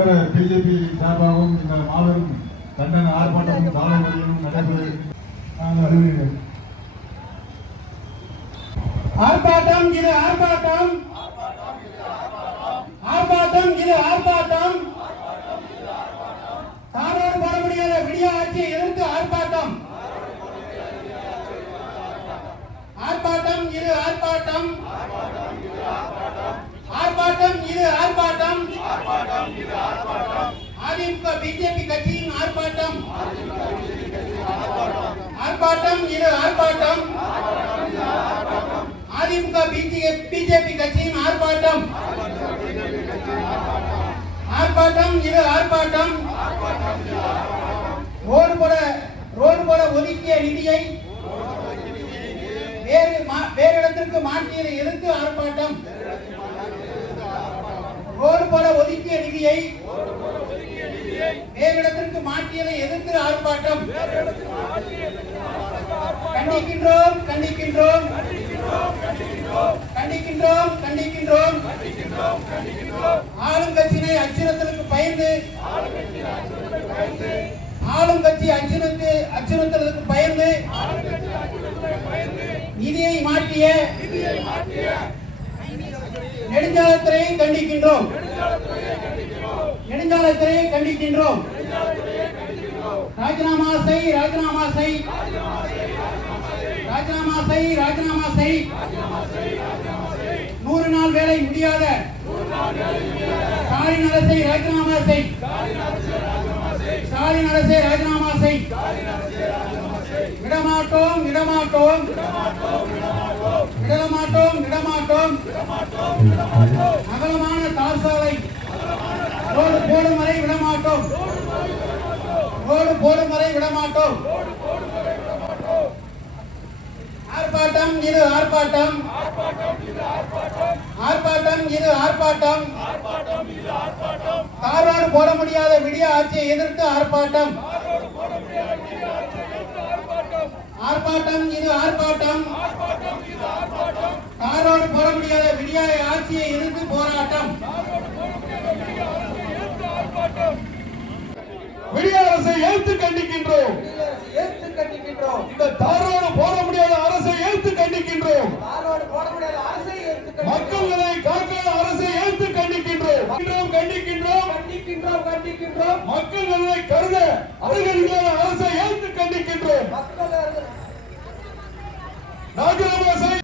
தவிர பிஜேபி சார்பாகவும் இந்த மாபெரும் கண்டன ஆர்ப்பாட்டமும் சாலை மறியலும் நடைபெறும். ஆர்ப்பாட்டம் இது ஆர்ப்பாட்டம், ஆர்ப்பாட்டம் இது ஆர்ப்பாட்டம், தாரோடு போட முடியாத விடிய ஆட்சியை எதிர்த்து ஆர்ப்பாட்டம், ஆர்ப்பாட்டம் இது ஆர்ப்பாட்டம், ஆர்ப்பாட்டம் இது ஆர்ப்பாட்டம், அதிமுக பிஜேபி கட்சியின் ஆர்ப்பாட்டம், ஆர்ப்பாட்டம் இது ஆர்ப்பாட்டம், அதிமுக பிஜேபி கட்சியின் ஆர்ப்பாட்டம், ஆர்ப்பாட்டம் இது ஆர்ப்பாட்டம், ரோடு போட ஒதுக்கிய நிதியை வேறு இடத்திற்கு மாற்றியதை எதிர்த்து ஆர்ப்பாட்டம், ரோடு போட ஒதுக்கிய நிதியை வேறு இடத்திற்கு மாற்றியதை எதிர்த்து ஆர்ப்பாட்டம். கண்டிக்கின்றோம் கண்டிக்கின்றோம் கண்டிக்கின்றோம் கண்டிக்கின்றோம். ஆளுங்கட்சியினை அச்சுறுத்தலுக்கு பயந்து, ஆளுங்கட்சி அச்சுறுத்தலுக்கு பயந்து நிதியை மாற்றிய நெடுஞ்சாலைத்துறையை கண்டிக்கின்றோம், நெடுஞ்சாலைத்துறையை கண்டிக்கின்றோம். ராஜினாமா செய், ராஜினாமா செய், ராஜினாமா செய், ராஜினாமா செய். 100 நாள் வேலை முடியாத ஸ்டாலின் அரசை ராஜினாமா செய், ஸ்டாலின் அரசை ராஜினாமா செய். விடமாட்டோம் விடமாட்டோம் விடமாட்டோம் விடமாட்டோம். அகலமான தார் சாலை ரோடு போடும் வரை விடமாட்டோம், ரோடு போடும் வரை விடமாட்டோம். ஆர்ப்பாட்டம் இது ஆர்ப்பாட்டம், ஆர்ப்பாட்டம் இது ஆர்ப்பாட்டம், தாரோடு போட முடியாத விடிய ஆட்சியை எதிர்த்து ஆர்ப்பாட்டம், ஆர்ப்பாட்டம் இது ஆர்ப்பாட்டம், தாரோடு போட முடியாத விடிய ஆட்சியை எதிர்த்து போராட்டம். விடிய அரசை ஏற்று கண்டிக்கின்றோம், இந்த தாரோடு போட முடியாத அரசை ஏற்று கண்டிக்கின்றோம், மக்கள் நலனை காக்காத அரசை ஏற்று கண்டிக்கின்றோம், கண்டிக்கின்றோம் கண்டிக்கின்றோம் கண்டிக்கின்றோம். மக்கள் நலனை கருத அவர்களுக்கான அரசை ஏற்று கண்டிக்கின்றோம். ராஜினாமா செய்.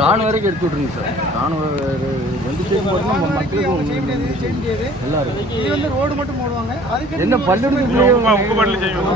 காண வரைக்கும் எடுத்து விட்ருங்க சார். காண ரெண்டு சைடு போட்டோம்னா மக்களுக்கும் செய்ய முடியாது. எல்லாரும் இது வந்து ரோடு மட்டும் போடுவாங்க. அதுக்கு என்ன பள்ளிக்கூடத்துக்கு உங்க பள்ளியில் செய்வோம்.